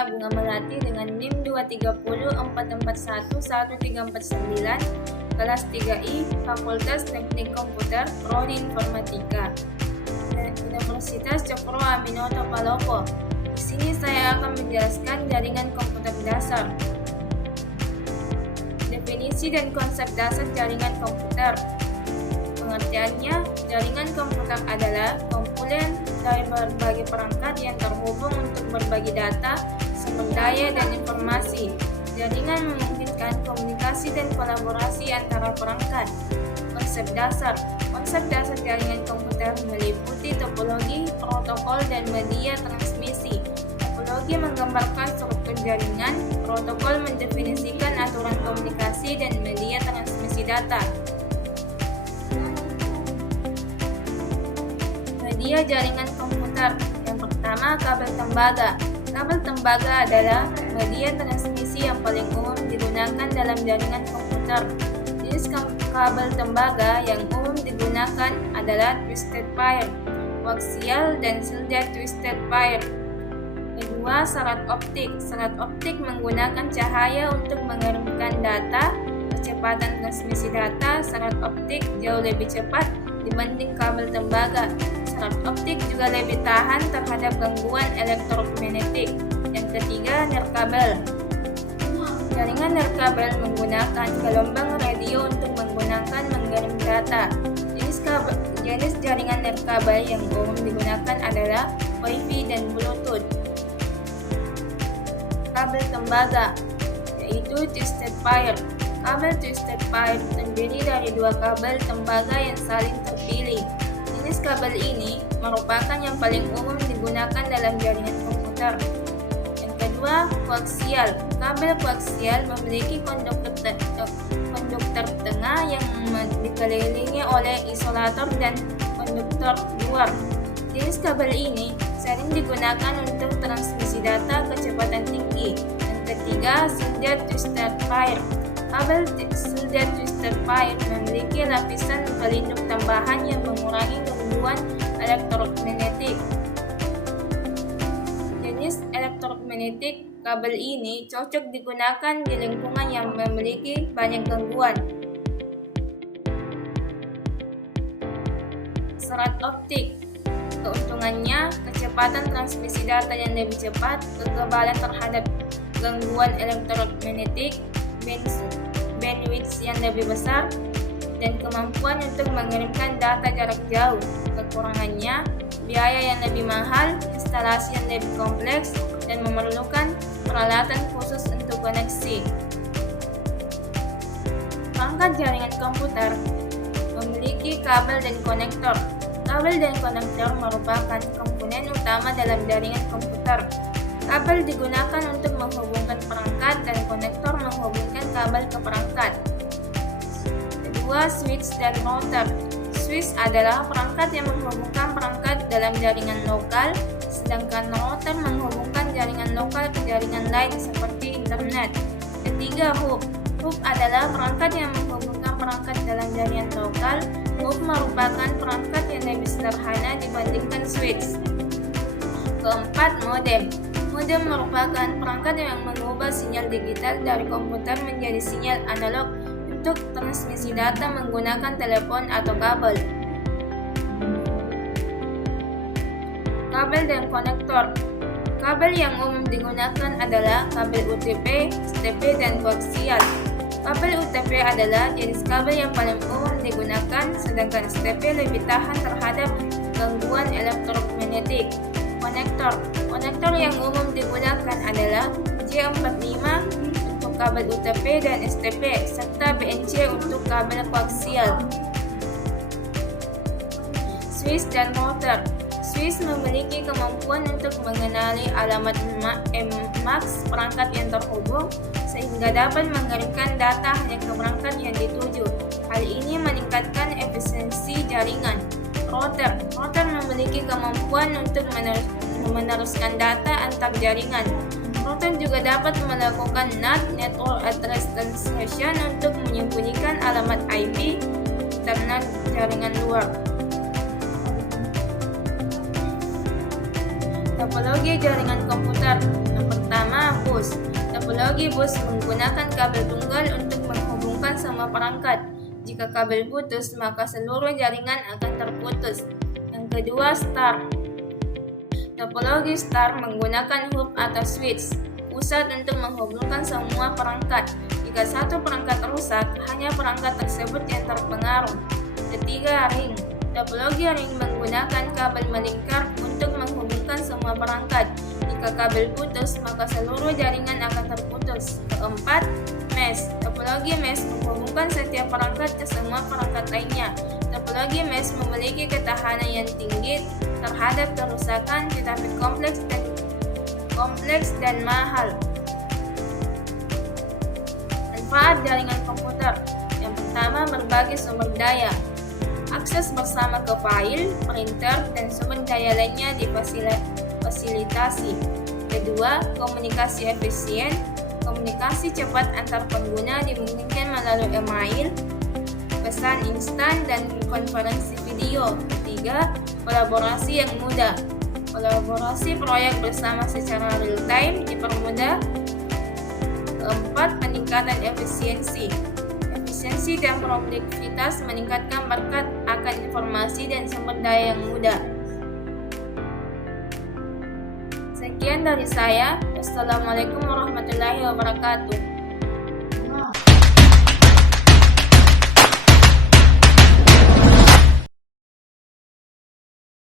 saya Bunga Melati dengan NIM 230441139, kelas 3I, Fakultas Teknik Komputer, Prodi Informatika, Universitas Cokro Aminoto Palopo. Di sini saya akan menjelaskan jaringan komputer dasar. Definisi dan konsep dasar jaringan komputer. Pengertiannya, jaringan komputer adalah komponen dari berbagai perangkat yang terhubung untuk berbagi data, sumber daya, dan informasi. Jaringan memungkinkan komunikasi dan kolaborasi antara perangkat. Konsep dasar jaringan komputer meliputi topologi, protokol, dan media transmisi. Topologi menggambarkan struktur jaringan, protokol mendefinisikan aturan komunikasi dan media transmisi data. Media jaringan komputer. Yang pertama, kabel tembaga. Kabel tembaga adalah media transmisi yang paling umum digunakan dalam jaringan komputer. Jenis kabel tembaga yang umum digunakan adalah twisted pair, koaksial, dan shielded twisted pair. Kedua, serat optik. Serat optik menggunakan cahaya untuk mengirimkan data. Kecepatan transmisi data serat optik jauh lebih cepat dibanding kabel tembaga. Serat optik juga lebih tahan terhadap gangguan elektromagnetik. Yang ketiga, nirkabel. Jaringan nirkabel menggunakan gelombang radio untuk mengirim data. Jenis jaringan nirkabel yang umum digunakan adalah Wi-Fi dan Bluetooth. Kabel tembaga, yaitu twisted pair. Kabel twisted pair terdiri dari dua kabel tembaga yang saling terpilih. Jenis kabel ini merupakan yang paling umum digunakan dalam jaringan komputer. Yang kedua, koaksial. Kabel koaksial memiliki konduktor tengah yang dikelilingi oleh isolator dan konduktor luar. Jenis kabel ini sering digunakan untuk transmisi data kecepatan tinggi. Yang ketiga, shielded twisted pair. Kabel shielded twisted pair memiliki lapisan pelindung tambahan yang mengurangi gangguan elektromagnetik. Jenis elektromagnetik kabel ini cocok digunakan di lingkungan yang memiliki banyak gangguan. Serat optik. Keuntungannya, kecepatan transmisi data yang lebih cepat, kekebalan terhadap gangguan elektromagnetik, bandwidth yang lebih besar, dan kemampuan untuk mengirimkan data jarak jauh. Kekurangannya, biaya yang lebih mahal, instalasi yang lebih kompleks, dan memerlukan peralatan khusus untuk koneksi. Perangkat jaringan komputer memiliki kabel dan konektor. Kabel dan konektor merupakan komponen utama dalam jaringan komputer. Kabel digunakan untuk menghubungkan perangkat dan konektor menghubungkan kabel ke perangkat. Kedua, switch dan router. Switch adalah perangkat yang menghubungkan perangkat dalam jaringan lokal, sedangkan router menghubungkan jaringan lokal ke jaringan lain seperti internet. Ketiga, hub. Hub adalah perangkat yang menghubungkan perangkat dalam jaringan lokal. Hub merupakan perangkat yang lebih sederhana dibandingkan switch. Keempat, modem. Modem merupakan perangkat yang mengubah sinyal digital dari komputer menjadi sinyal analog untuk transmisi data menggunakan telepon atau kabel. Kabel dan konektor. Kabel yang umum digunakan adalah kabel UTP, STP, dan koaksial. Kabel UTP adalah jenis kabel yang paling umum digunakan, sedangkan STP lebih tahan terhadap gangguan elektromagnetik. Konektor yang umum digunakan adalah J45 untuk kabel UTP dan STP, serta BNC untuk kabel koaksial. Switch dan router. Switch memiliki kemampuan untuk mengenali alamat MAC perangkat yang terhubung, sehingga dapat mengirimkan data hanya ke perangkat yang dituju. Hal ini meningkatkan efisiensi jaringan. Router memiliki kemampuan untuk meneruskan data antar jaringan. Router juga dapat melakukan NAT (Network Address Translation) untuk menyembunyikan alamat IP internet jaringan luar. Topologi jaringan komputer. Yang pertama, bus. Topologi bus menggunakan kabel tunggal untuk menghubungkan semua perangkat. Jika kabel putus, maka seluruh jaringan akan terputus. Yang kedua, star. Topologi star menggunakan hub atau switch pusat untuk menghubungkan semua perangkat. Jika satu perangkat rusak, hanya perangkat tersebut yang terpengaruh. Ketiga, ring. Topologi ring menggunakan kabel melingkar untuk menghubungkan semua perangkat. Jika kabel putus, maka seluruh jaringan akan terputus. Keempat, mesh. Topologi mesh menghubungkan setiap perangkat ke semua perangkat lainnya. Topologi mesh memiliki ketahanan yang tinggi terhadap kerusakan, tetapi kompleks dan mahal. Manfaat jaringan komputer. Yang pertama, berbagi sumber daya. Akses bersama ke file, printer, dan sumber daya lainnya difasilitasi. Kedua, komunikasi efisien. Komunikasi cepat antar pengguna dimungkinkan melalui email, pesan instan, dan konferensi video. Ketiga, kolaborasi yang mudah. Kolaborasi proyek bersama secara real-time dipermudah. Keempat, peningkatan efisiensi. Efisiensi dan produktivitas meningkatkan berkat akan informasi dan sumber daya yang mudah. Sekian dari saya. Wassalamualaikum warahmatullahi wabarakatuh.